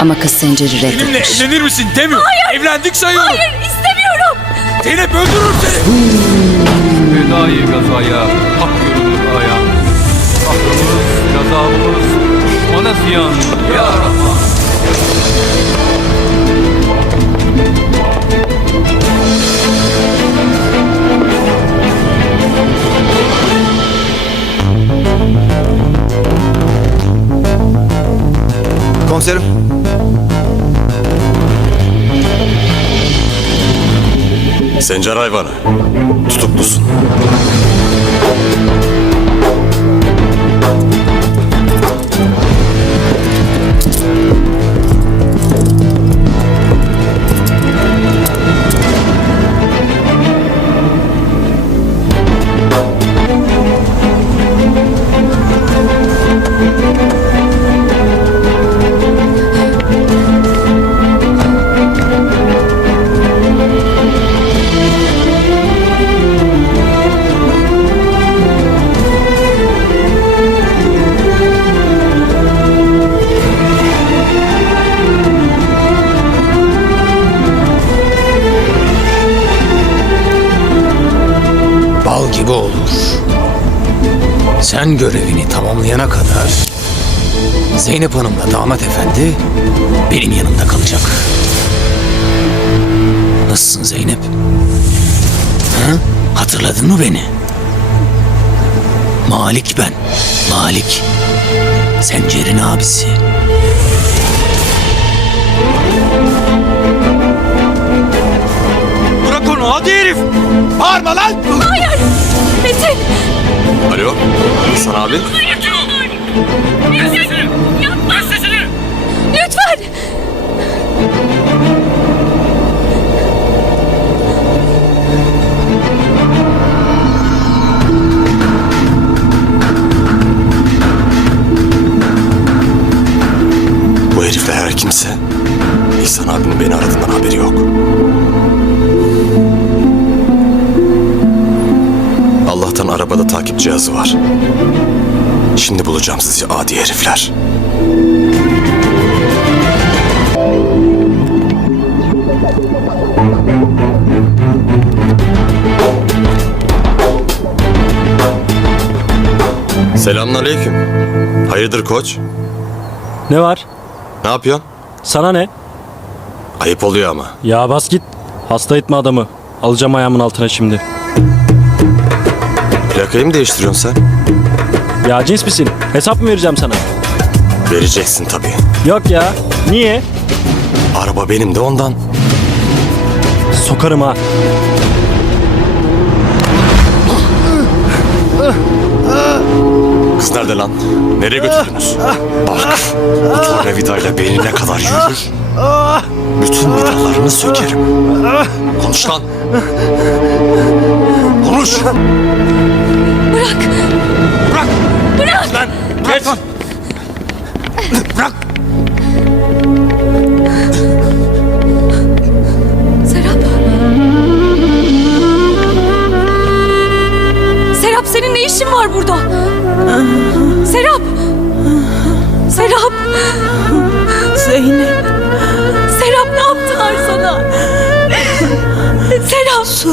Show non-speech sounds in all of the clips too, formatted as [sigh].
Ama kız Sencer'i Benimle reddetmiş. evlenir misin demiyorum. Evlendik sayıyorum. Hayır istemiyorum. Zeynep öldürürüm seni. Vedayı gazaya, hak görünür aya. Aklımız, gazabımız, ona ziyan. Ya Rahman. Komiserim. Sencer hayvanı. Tutuklusun. Sen görevini tamamlayana kadar Zeynep Hanım'la damat efendi benim yanımda kalacak. Nasılsın Zeynep? Ha? Hatırladın mı beni? Malik ben. Malik. Sencer'in abisi. Bırak onu hadi herif. Bağırma lan. İhsan abi. Lütfen. Bu herifle her kimse İhsan abinin beni aradığından haberi yok. Arabada takip cihazı var. Şimdi bulacağım sizi adi herifler. Selamünaleyküm. Hayırdır koç? Ne var? Ne yapıyorsun? Sana ne? Ayıp oluyor ama. Ya bas git. Hasta etme adamı. Alacağım ayağımın altına şimdi. Plakayı mı değiştiriyorsun sen? Ya cins misin? Hesap mı vereceğim sana? Vereceksin tabii. Yok ya. Niye? Araba benim de ondan. Sokarım ha. Kız nerede lan? Nereye götürdünüz? Bak, bu tornavidayla beynine kadar yürür. Bütün vidalarını sökerim. Konuş lan. Konuş. Bırak. Bırak. Bırak. Lan. Bırak lan. Bırak. Serap. Serap senin ne işin var burada? Serap. Serap. Zeynep Serap ne yaptılar sana? Serap. su.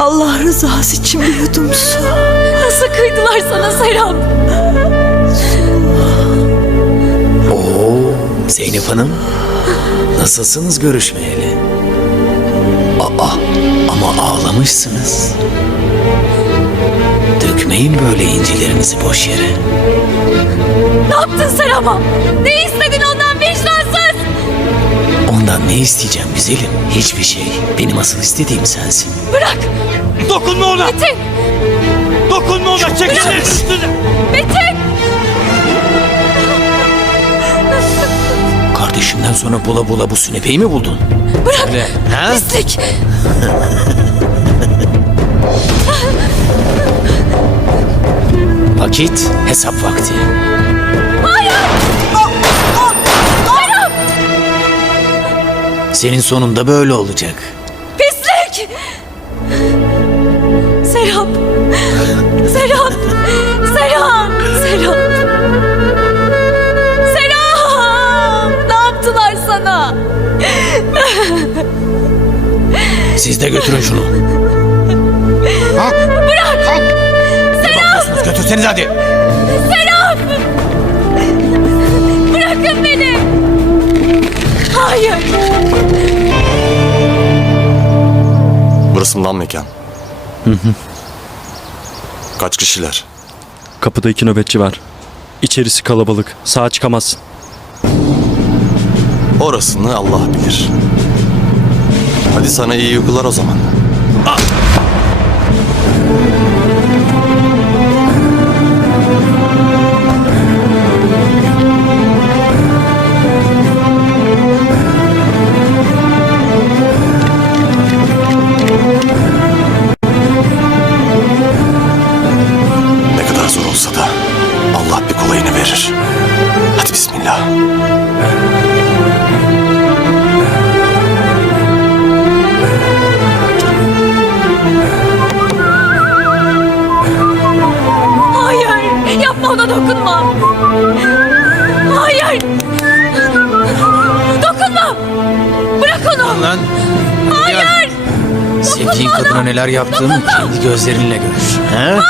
Allah rızası için bir yudum su. Nasıl kıydılar sana Serap? Oo, Zeynep Hanım. Nasılsınız görüşmeyeli? Aa, ama ağlamışsınız. Dökmeyin böyle incilerinizi boş yere. Ne yaptın Serap'a? Ne istedin ondan vicdansız? Ondan ne isteyeceğim güzelim? Hiçbir şey. Benim asıl istediğim sensin. Bırak. Dokunma ona. Metin. Dokunma ona. Çek ellerini üstüne. Metin. Kardeşimden sonra bula bula bu sünepeyi mi buldun? Bırak. Ha? Pislik. Vakit hesap vakti. Senin sonunda böyle olacak. Pislik. Serap. Serap. Serap. Serap. Serap. Ne yaptılar sana? Siz de götürün şunu. Kalk. Bırak. Kalk. Serap. Götürseniz hadi. Serap. Bırakın beni. Hayır. Burası mı lan mekan? Hı hı. Kaç kişiler? Kapıda iki nöbetçi var. İçerisi kalabalık. Sağa çıkamazsın. Orasını Allah bilir. Hadi sana iyi uykular o zaman. Ne Kolayını verir. Hadi bismillah. Hayır! Yapma ona dokunma! Hayır! Dokunma! Bırak onu! Lan Hayır! sevdiğin kadına neler yaptığımı kendi gözlerinle gör. He?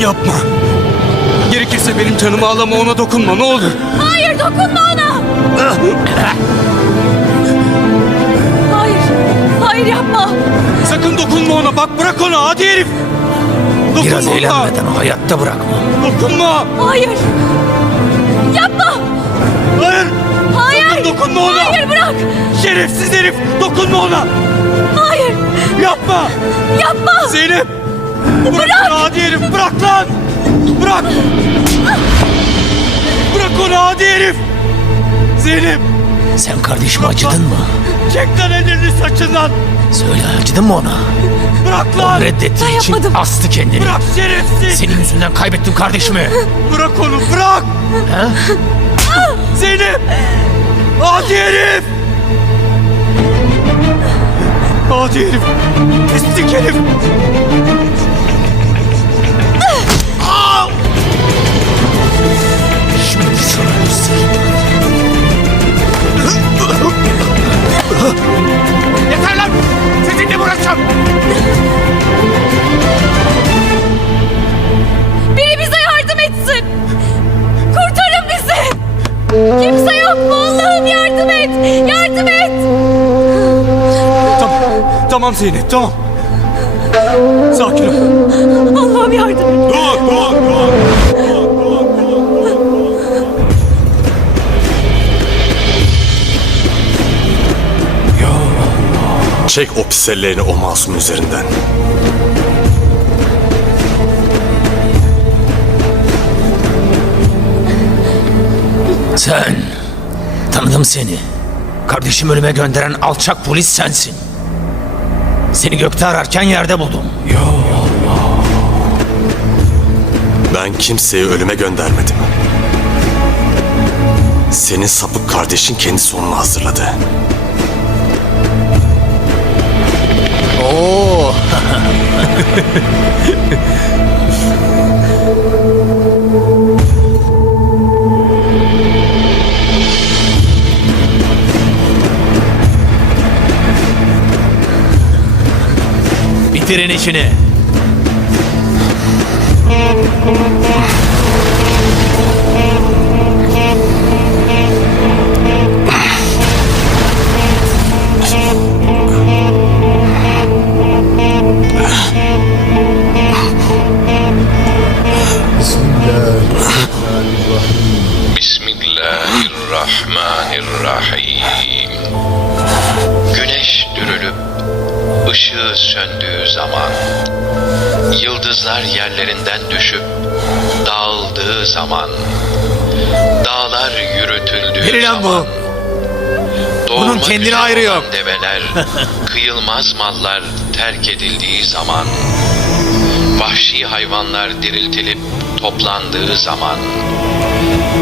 Yapma. Gerekirse benim canımı al ama ona dokunma ne olur. Hayır dokunma ona! Hayır! Hayır yapma! Sakın dokunma ona bak bırak onu hadi herif. Dokunma Biraz ona. eğlenmeden o hayatta bırakma. Dokunma. Hayır! Yapma! Hayır. Hayır! Sakın dokunma ona. Hayır bırak! Şerefsiz herif dokunma ona. Hayır! Yapma. Yapma! Zeynep. Bırak, onu hadi herif bırak lan. Bırak. Bırak onu hadi herif. Zeynep. Sen kardeşime acıdın mı? Çek lan ellerini saçından. Söyle acıdın mı ona? Bırak lan. Reddettiği Ben için yapmadım. astı kendini. Bırak şerefsiz. Senin yüzünden kaybettim kardeşimi. Bırak onu bırak. Ha? Zeynep. Hadi herif. Hadi herif. Pislik herif. Yeter lan. Sizinle mi uğraşacağım? Biri bize yardım etsin! Kurtarın bizi! Kimse yok mu? Allah'ım yardım et! Yardım et! Tamam. Tamam Zeynep tamam. Sakin ol. Allah'ım yardım et! Dur dur dur. Çek o pis ellerini o masum üzerinden. Sen. Tanıdım seni. Kardeşim ölüme gönderen alçak polis sensin. Seni gökte ararken yerde buldum. Ben kimseyi ölüme göndermedim. Senin sapık kardeşin kendi sonunu hazırladı. Oo. [laughs] Bitirin işini. Kendine ayrı yok. Develer, [laughs] kıyılmaz mallar terk edildiği zaman, vahşi hayvanlar diriltilip toplandığı zaman,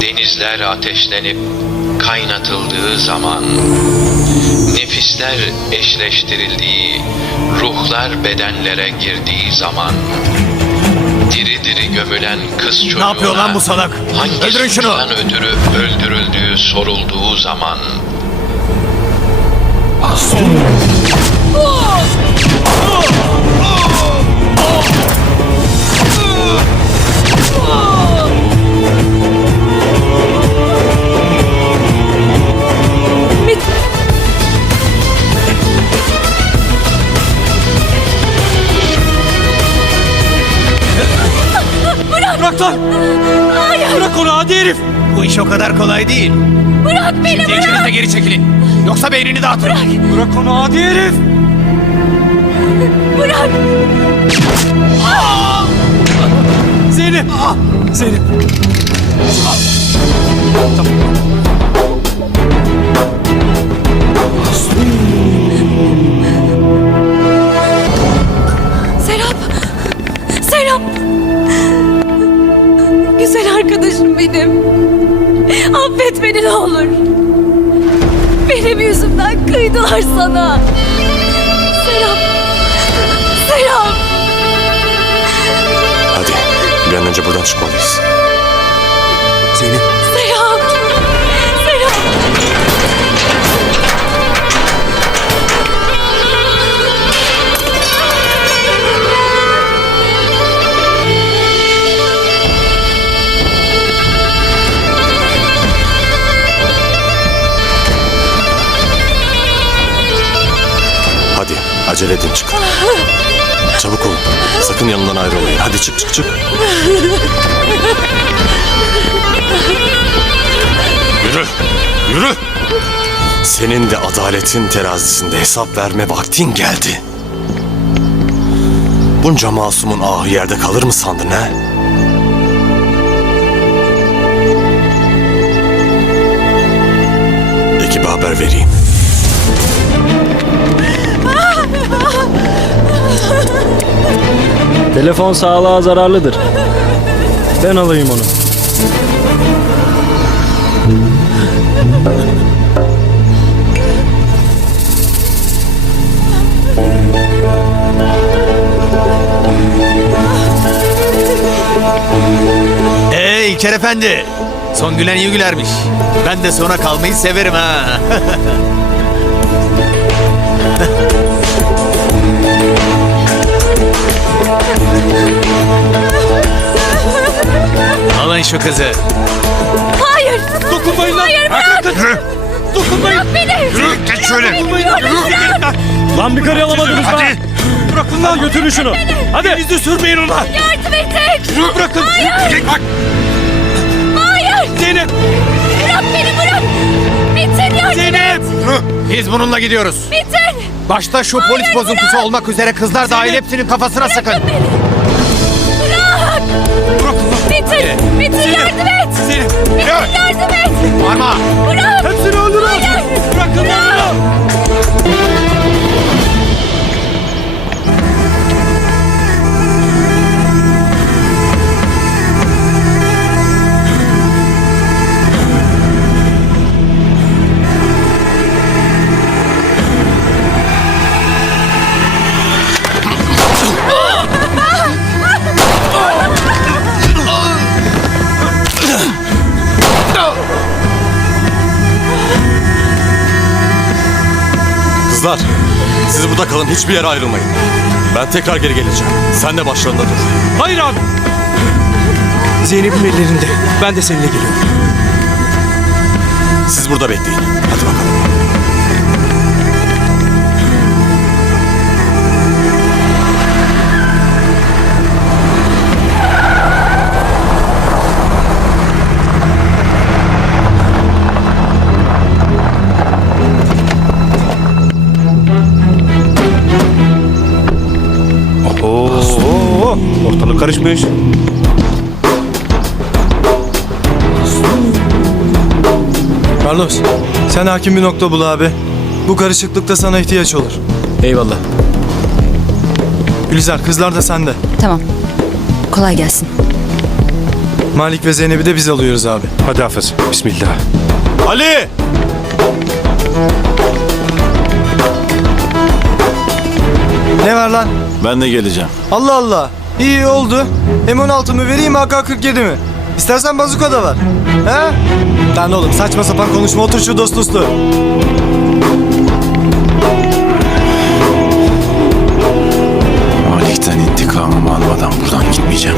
denizler ateşlenip kaynatıldığı zaman, nefisler eşleştirildiği, ruhlar bedenlere girdiği zaman, diri diri gömülen kız çocuğuna Ne yapıyor lan bu salak? hangi Öldürün şunu. ötürü öldürüldüğü sorulduğu zaman, Bırak lan! Hayır Bırak onu hadi herif! Bu iş o kadar kolay değil. bırak beni bırak. Geri çekilin. Yoksa beynini dağıtırım. Bırak onu hadi herif! Bırak. Zeynep! Zeynep! Serap. Serap. Güzel arkadaşım benim. Affet beni ne olur. Kıydılar sana. Serap. Serap. Hadi bir an önce buradan çıkmalıyız. Çıkın. Çabuk olun. Sakın yanından ayrılmayın. Hadi çık çık çık. Yürü. Yürü. Senin de adaletin terazisinde hesap verme vaktin geldi. Bunca masumun ahı yerde kalır mı sandın ha? Ekibe haber vereyim. Telefon sağlığa zararlıdır. Ben alayım onu. Ey İlker Efendi. Son gülen iyi gülermiş. Ben de sona kalmayı severim ha. [laughs] Alın şu kızı. Hayır. Dokunmayın lan! Hayır bırak. Dokunmayın! Bırak beni. Yürü geç şöyle. Dokunmayın! Lan bir karı alamadınız lan. Bırakın lan! Götürün şunu. Hadi. Elinizi sürmeyin ona! Yardım edin. Bırakın! Bak! Hayır. Zeynep! Bırak beni bırak. Metin yardım Zeynep! Biz bununla gidiyoruz. Metin. Başta şu polis bozuntusu olmak üzere kızlar dahil hepsinin kafasına sakın. Bırak. Bırakın lan! Metin. Metin yardım et. Zeynep! Metin yardım et. Varma. Bırak. Hepsini öldürün! Bırakın lan onu! Kızlar siz burada kalın hiçbir yere ayrılmayın. Ben tekrar geri geleceğim. Sen de başlarında dur. Hayır abi! Zeynep'in ellerinde. Ben de seninle geliyorum. Siz burada bekleyin. Hadi bakalım. Karışmış. Carlos, sen hakim bir nokta bul abi. Bu karışıklıkta sana ihtiyaç olur. Eyvallah. Gülizar, kızlar da sende. Tamam. Kolay gelsin. Malik ve Zeynep'i de biz alıyoruz abi. Hadi Hafız. Bismillah. Ali! Ne var lan? Ben de geleceğim. Allah Allah. İyi oldu. M16 mı vereyim AK-47 mi? İstersen bazuka da var. He? Lan oğlum saçma sapan konuşma otur şu dost dostu. Zeynep'ten intikamımı almadan buradan gitmeyeceğim.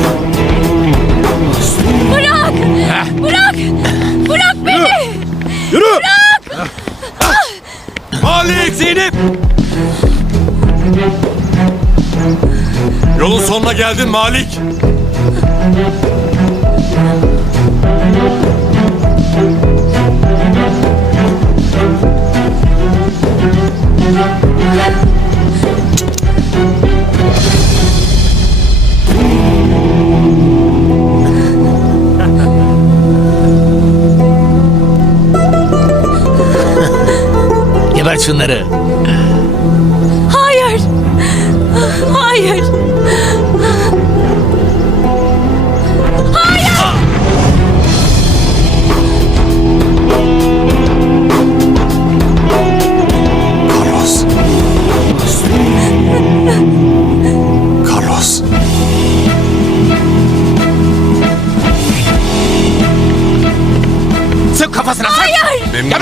Bırak! Bırak! Bırak beni! Malik! Zeynep! Yolun sonuna geldin Malik. [laughs] Geber şunları.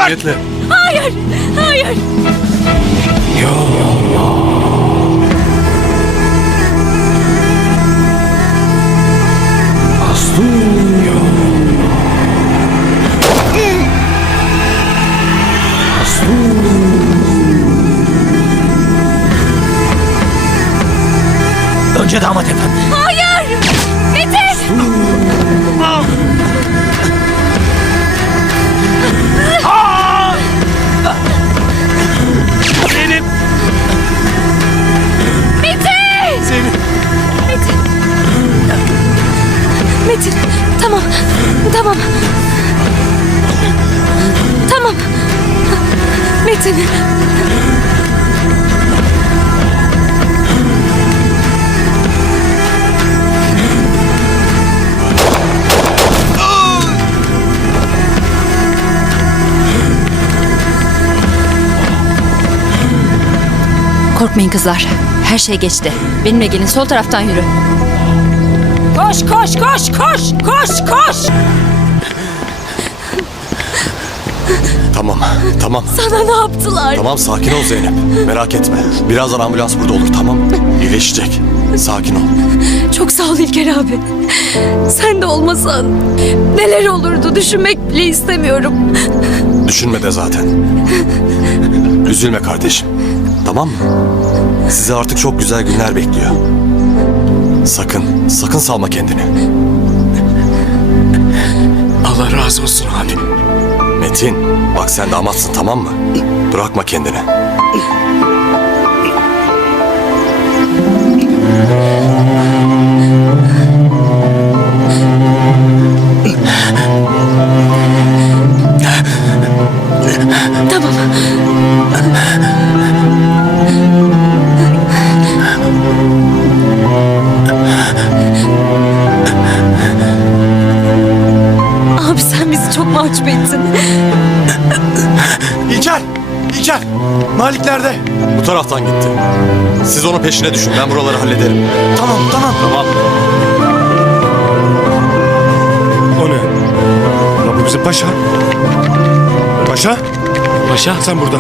Memnuniyetle. Hayır! Hayır! Önce damat efendi. Korkmayın kızlar. Her şey geçti. Benimle gelin sol taraftan yürü. Koş koş koş koş koş koş. Tamam, tamam. Sana ne yaptılar? Tamam sakin ol Zeynep. Merak etme. Birazdan ambulans burada olur tamam? İyileşecek. Sakin ol. Çok sağ ol İlker abi. Sen de olmasan neler olurdu düşünmek bile istemiyorum. Düşünme de zaten. Üzülme kardeşim. Tamam mı? Sizi artık çok güzel günler bekliyor. Sakın, sakın salma kendini. Allah razı olsun abi. Metin, bak sen damatsın tamam mı? Bırakma kendini. Mahcup ettin. [laughs] İlker! İlker! Malik nerede? Bu taraftan gitti. Siz onun peşine düşün. Ben buraları hallederim. Tamam tamam. Tamam. O ne? La bu bizim paşa. Paşa? Paşa. Sen burada.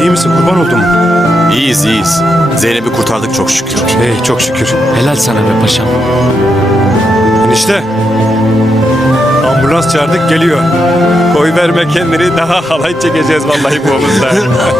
İyi misin? Kurban oldum. İyiyiz, iyiyiz. Zeynep'i kurtardık çok şükür. Hey çok şükür. Helal sana be paşam. Enişte. Ambulans çağırdık geliyor. Koy verme kendini daha halay çekeceğiz vallahi bu omuzda. [laughs]